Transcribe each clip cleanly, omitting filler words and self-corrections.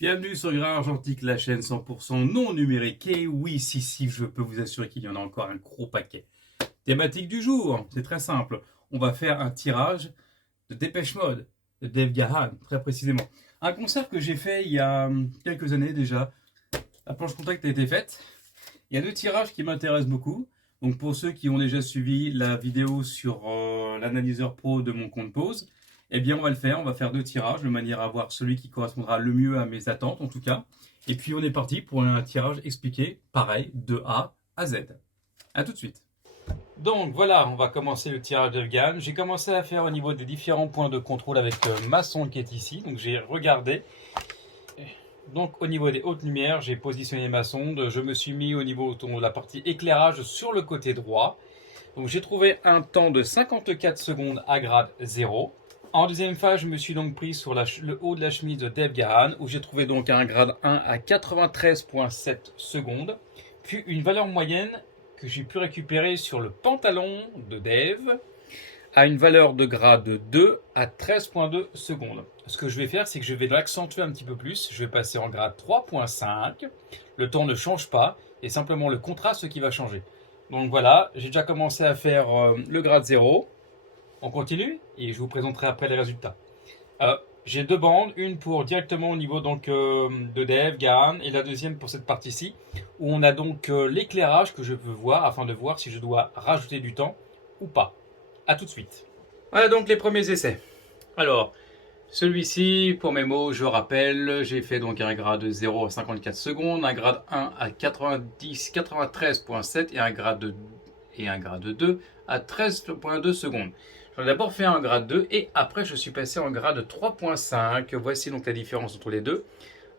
Bienvenue sur Grain Argentique, la chaîne 100% non numérique. Et oui, si, je peux vous assurer qu'il y en a encore un gros paquet. Thématique du jour, c'est très simple. On va faire un tirage de Dépêche Mode, de Dave Gahan, très précisément. Un concert que j'ai fait il y a quelques années déjà. La planche contact a été faite. Il y a deux tirages qui m'intéressent beaucoup. Donc pour ceux qui ont déjà suivi la vidéo sur l'analyseur pro de mon compte pause, eh bien on va le faire. On va faire deux tirages de manière à voir celui qui correspondra le mieux à mes attentes en tout cas. Et puis on est parti pour un tirage expliqué, pareil, de A à Z. A tout de suite. Donc voilà, on va commencer le tirage de gamme. J'ai commencé à faire au niveau des différents points de contrôle avec ma sonde qui est ici. Donc j'ai regardé. Donc au niveau des hautes lumières, j'ai positionné ma sonde. Je me suis mis au niveau de la partie éclairage sur le côté droit. Donc j'ai trouvé un temps de 54 secondes à grade 0. En deuxième phase, je me suis donc pris sur le haut de la chemise de Dave Gahan, où j'ai trouvé donc un grade 1 à 93,7 secondes. Puis une valeur moyenne que j'ai pu récupérer sur le pantalon de Dave à une valeur de grade 2 à 13,2 secondes. Ce que je vais faire, c'est que je vais l'accentuer un petit peu plus. Je vais passer en grade 3,5. Le temps ne change pas, et simplement le contraste qui va changer. Donc voilà, j'ai déjà commencé à faire le grade 0. On continue et je vous présenterai après les résultats. J'ai deux bandes, une pour directement au niveau de Dave, Gahan, et la deuxième pour cette partie-ci, où on a donc l'éclairage que je peux voir afin de voir si je dois rajouter du temps ou pas. A tout de suite. Voilà donc les premiers essais. Alors, celui-ci, pour mes mots, je rappelle, j'ai fait donc un grade 0 à 54 secondes, un grade 1 à 93,7 et un grade 2 à 13,2 secondes. J'en ai d'abord fait un grade 2 et après je suis passé en grade 3,5. Voici donc la différence entre les deux.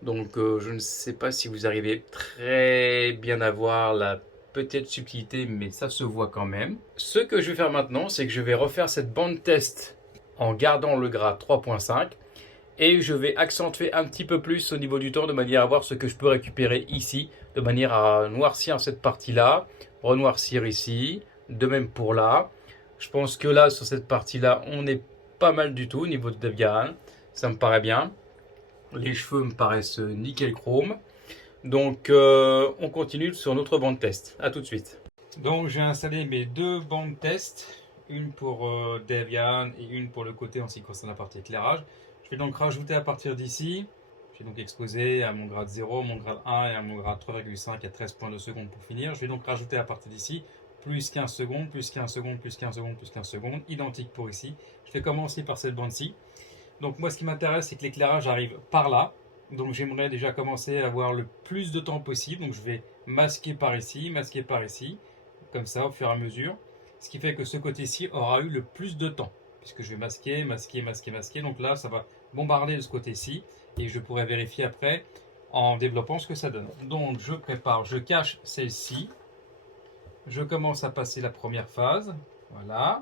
Donc je ne sais pas si vous arrivez très bien à voir la petite subtilité, mais ça se voit quand même. Ce que je vais faire maintenant, c'est que je vais refaire cette bande test en gardant le grade 3,5 et je vais accentuer un petit peu plus au niveau du temps de manière à voir ce que je peux récupérer ici, de manière à noircir cette partie-là, renoircir ici, de même pour là. Je pense que là, sur cette partie-là, on est pas mal du tout au niveau de Dave Gahan. Ça me paraît bien. Les cheveux me paraissent nickel chrome. Donc, on continue sur notre bande test. A tout de suite. Donc, j'ai installé mes deux bandes test. Une pour Dave Gahan et une pour le côté en ce qui concerne la partie éclairage. Je vais donc rajouter à partir d'ici. J'ai donc exposé à mon grade 0, mon grade 1 et à mon grade 3,5 à 13,2 secondes pour finir. Je vais donc rajouter à partir d'ici plus 15 secondes, plus 15 secondes, plus 15 secondes, plus 15 secondes, identique pour ici. Je vais commencer par cette bande-ci. Donc moi ce qui m'intéresse c'est que l'éclairage arrive par là. Donc j'aimerais déjà commencer à avoir le plus de temps possible. Donc je vais masquer par ici, comme ça au fur et à mesure. Ce qui fait que ce côté-ci aura eu le plus de temps. Puisque je vais masquer. Donc là ça va bombarder de ce côté-ci. Et je pourrai vérifier après en développant ce que ça donne. Donc je prépare, je cache celle-ci. Je commence à passer la première phase. Voilà.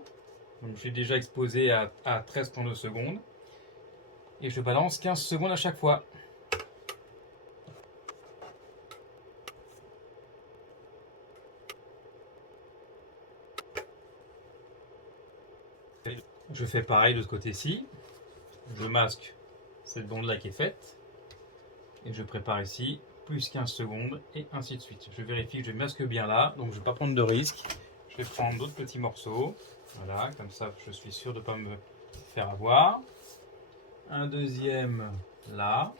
Donc je suis déjà exposé à 13,2 secondes. Et je balance 15 secondes à chaque fois. Je fais pareil de ce côté-ci. Je masque cette bande-là qui est faite. Et je prépare ici, plus 15 secondes, et ainsi de suite. Je vérifie que je masque bien là, donc je ne vais pas prendre de risque. Je vais prendre d'autres petits morceaux. Voilà, comme ça je suis sûr de ne pas me faire avoir. Un deuxième là.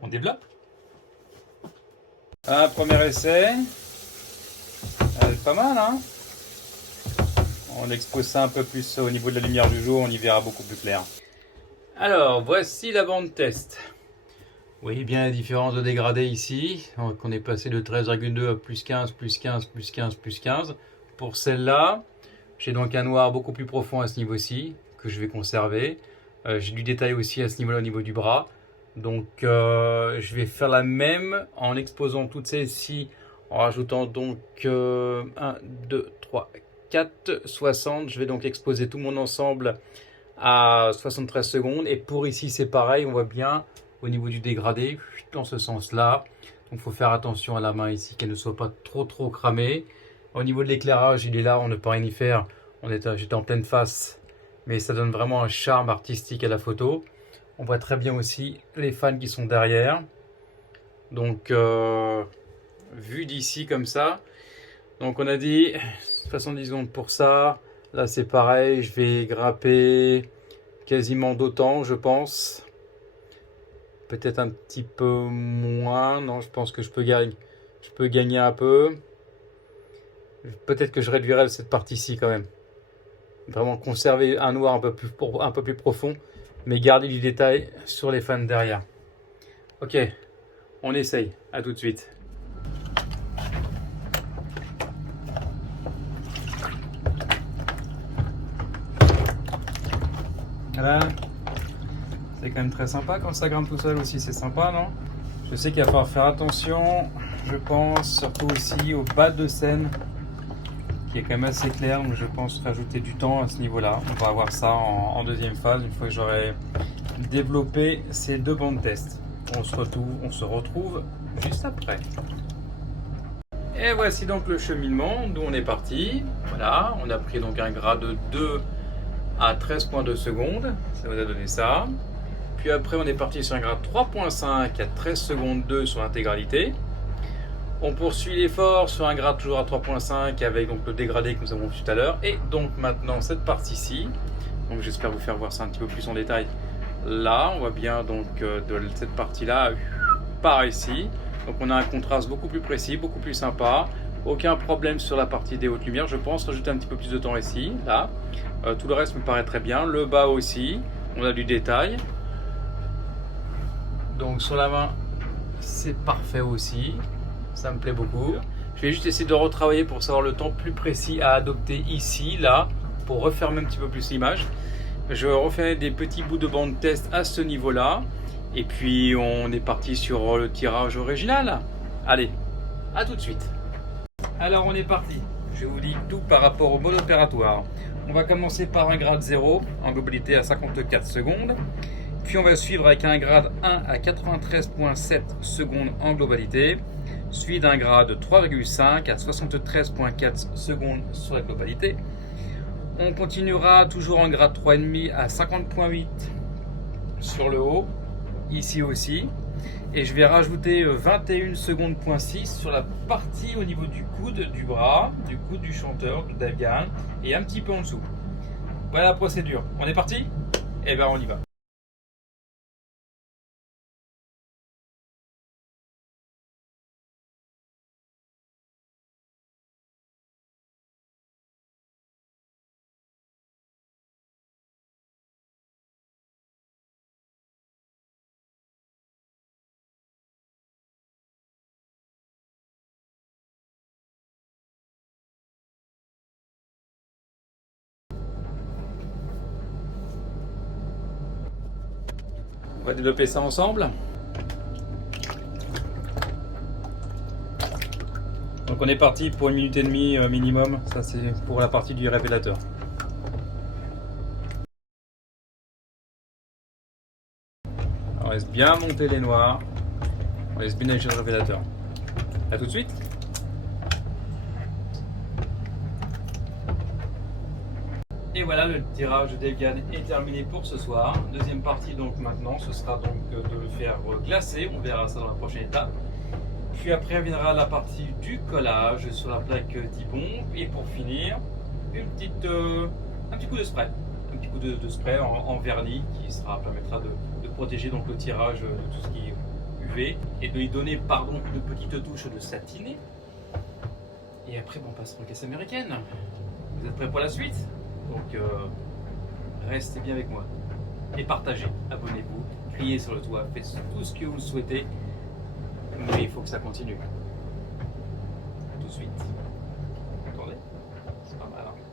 On développe. Un premier essai. Pas mal, hein? On expose ça un peu plus au niveau de la lumière du jour, on y verra beaucoup plus clair. Alors, voici la bande test. Vous voyez bien la différence de dégradé ici. Donc on est passé de 13,2 à plus 15, plus 15, plus 15, plus 15. Pour celle-là, j'ai donc un noir beaucoup plus profond à ce niveau-ci, que je vais conserver. J'ai du détail aussi à ce niveau-là, au niveau du bras. Donc je vais faire la même en exposant toutes celles-ci, en rajoutant donc 1, 2, 3, 4, 60. Je vais donc exposer tout mon ensemble à 73 secondes. Et pour ici, c'est pareil, on voit bien au niveau du dégradé, dans ce sens-là. Donc il faut faire attention à la main ici, qu'elle ne soit pas trop cramée. Au niveau de l'éclairage, il est là, on ne peut rien y faire. J'étais en pleine face, mais ça donne vraiment un charme artistique à la photo. On voit très bien aussi les fans qui sont derrière. Donc vu d'ici comme ça. Donc on a dit 70 secondes pour ça. Là c'est pareil, je vais grapper quasiment d'autant, je pense. Peut-être un petit peu moins. Non, je pense que je peux gagner un peu. Peut-être que je réduirai cette partie-ci quand même. Vraiment conserver un noir un peu plus profond, mais garder du détail sur les fans derrière. Ok, on essaye. À tout de suite. Voilà. C'est quand même très sympa quand ça grimpe tout seul aussi, c'est sympa, non? Je sais qu'il va falloir faire attention, je pense, surtout aussi au bas de scène, qui est quand même assez clair, donc je pense rajouter du temps à ce niveau-là. On va voir ça en deuxième phase, une fois que j'aurai développé ces deux bancs de test. On se retrouve juste après. Et voici donc le cheminement, d'où on est parti. Voilà, on a pris donc un grade de 2 à 13,2 secondes, ça nous a donné ça. Puis après on est parti sur un grade 3.5 à 13 secondes 2 sur l'intégralité. On poursuit l'effort sur un grade toujours à 3.5 avec donc le dégradé que nous avons vu tout à l'heure. Et donc maintenant cette partie-ci, donc j'espère vous faire voir ça un petit peu plus en détail. Là on voit bien donc de cette partie-là par ici. Donc on a un contraste beaucoup plus précis, beaucoup plus sympa. Aucun problème sur la partie des hautes lumières. Je pense rajouter un petit peu plus de temps ici, là. Tout le reste me paraît très bien. Le bas aussi, on a du détail. Donc sur la main, c'est parfait aussi. Ça me plaît beaucoup. Je vais juste essayer de retravailler pour savoir le temps plus précis à adopter ici, là, pour refermer un petit peu plus l'image. Je refais des petits bouts de bande test à ce niveau-là. Et puis on est parti sur le tirage original. Allez, à tout de suite. Alors on est parti. Je vous dis tout par rapport au mode opératoire. On va commencer par un grade 0 en globalité à 54 secondes. Puis on va suivre avec un grade 1 à 93,7 secondes en globalité. Suivi d'un grade 3,5 à 73,4 secondes sur la globalité. On continuera toujours en grade 3,5 à 50,8 sur le haut. Ici aussi. Et je vais rajouter 21 secondes,6 sur la partie au niveau du coude du bras, du coude du chanteur, de Dave Gahan, et un petit peu en dessous. Voilà la procédure. On est parti? Eh bien on y va. On va développer ça ensemble. Donc on est parti pour 1 minute et demie minimum. Ça c'est pour la partie du révélateur. On laisse bien monter les noirs. On laisse bien aller chercher le révélateur. A tout de suite. Et voilà, le tirage de Dave Gahan est terminé pour ce soir. Deuxième partie donc maintenant, ce sera donc de le faire glacer. On verra ça dans la prochaine étape. Puis après viendra la partie du collage sur la plaque Dibond. Et pour finir, un petit coup de spray. Un petit coup de spray en vernis qui permettra de protéger donc le tirage de tout ce qui est UV et de lui donner une petite touche de satiné. Et après on passe en caisse américaine. Vous êtes prêts pour la suite? Donc restez bien avec moi et partagez, abonnez-vous, criez sur le toit, faites tout ce que vous souhaitez, mais il faut que ça continue. Tout de suite. Attendez, c'est pas mal. Hein.